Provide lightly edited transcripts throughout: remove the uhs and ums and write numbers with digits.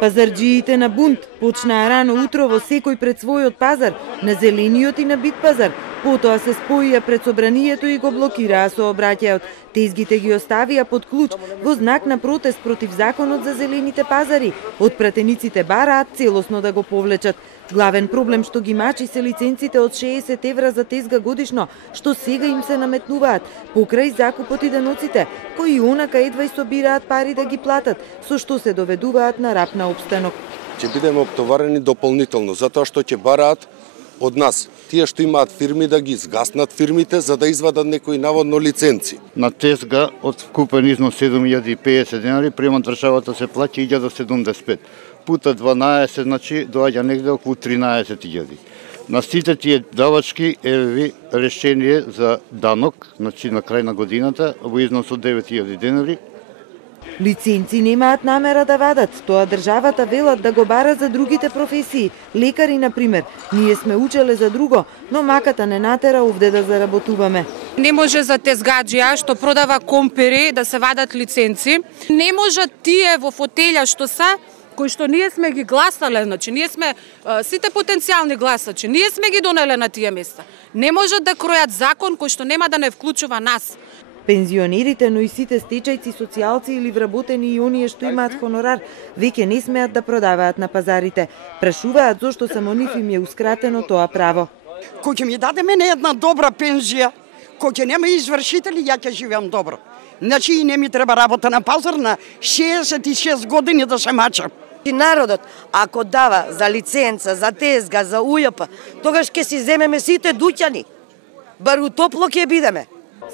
Пазарджиите на бунт почнаа рано утро во секој пред својот пазар, на зелениот и на бит пазар. Потоа се споија пред собранието и го блокираа сообраќајот. Тезгите ги оставија под клуч во знак на протест против законот за зелените пазари. Отпратениците бараат целосно да го повлечат. Главен проблем што ги мачи се лиценците од 60 евра за тезга годишно, што сега им се наметнуваат, покрај закупот и даноците, кои онака едва и собираат пари да ги платат, со што се доведуваат на рап на опстанок. Ќе бидеме оптоварени дополнително, затоа што ќе бараат од нас тие што имаат фирми да ги згаснат фирмите за да извадат некои наводно лиценци. На тезга од купен износ 7050 денари, према државата се плаќа 1075. Пута 12, значи доаѓа негде околу 13.000. На сите тие давачки е решение за данок, значи на крај на годината, во износ од 9.000 денари. Лиценци немаат намера да вадат, тоа државата велат да го бара за другите професии. Лекари, например, ние сме учеле за друго, но маката не натера овде да заработуваме. Не може за тезгаджија што продава компери да се вадат лиценци. Не можат тие во фотелја што се, кои што ние сме ги гласале, значи ние сме сите потенцијални гласачи, ние сме ги донеле на тие места. Не можат да кројат закон кој што нема да не вклучува нас. Пензионерите, но и сите стечајци, социјалци или вработени и оние што имаат хонорар, веќе не смеат да продаваат на пазарите. Прашуваат зошто само нив им е ускратено тоа право. Кој ќе ми даде мене една добра пензија, кој ќе нема извршители, ја ќе живеам добро. Значи и не ми треба работа на пазар на 66 години да се мачам. Народот, ако дава за лиценца, за тезга, за УЈП, тогаш ќе си земеме сите дуќани. Бару топло ќе бидеме.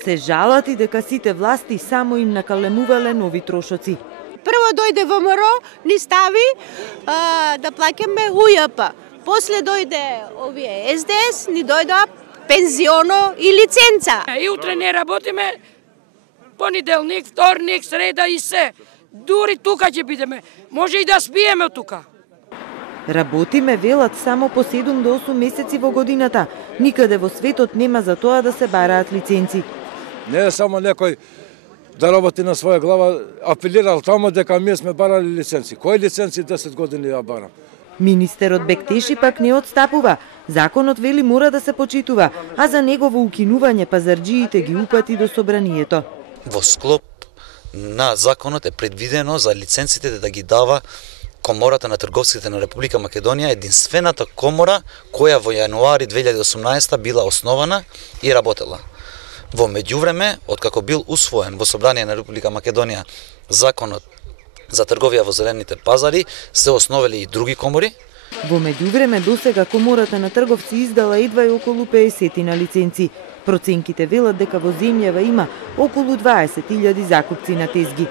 Се жалат и дека сите власти само им накалемувале нови трошоци. Прво дојде ВМРО, ни стави да плаќаме УЈП. После дојде овие СДС, ни дојдоа пензионо и лиценца. И утре не работиме, понеделник, вторник, среда и се. Дури тука ќе бидеме. Може и да спиеме тука. Работиме, велат, само по 7 до 8 месеци во годината. Никаде во светот нема за тоа да се бараат лиценци. Не е само некој да работи на своја глава, апелирал таму дека ние сме барали лиценци. Кои лиценци 10 години ја барам? Министерот Бектеши пак не отстапува. Законот вели мора да се почитува, а за негово укинување пазарджиите ги упати до собранието. Во склоп на законот е предвидено за лиценците да ги дава Комората на трговците на Република Македонија, единствената комора која во јануари 2018 била основана и работела. Во меѓувреме, откако бил усвоен во Собрание на Република Македонија законот за трговија во зелените пазари, се основели и други комори. Во меѓувреме, досега Комората на трговци издала едва и околу 50 на лиценци. Проценките велат дека во земјава има околу 20.000 закупци на тезги.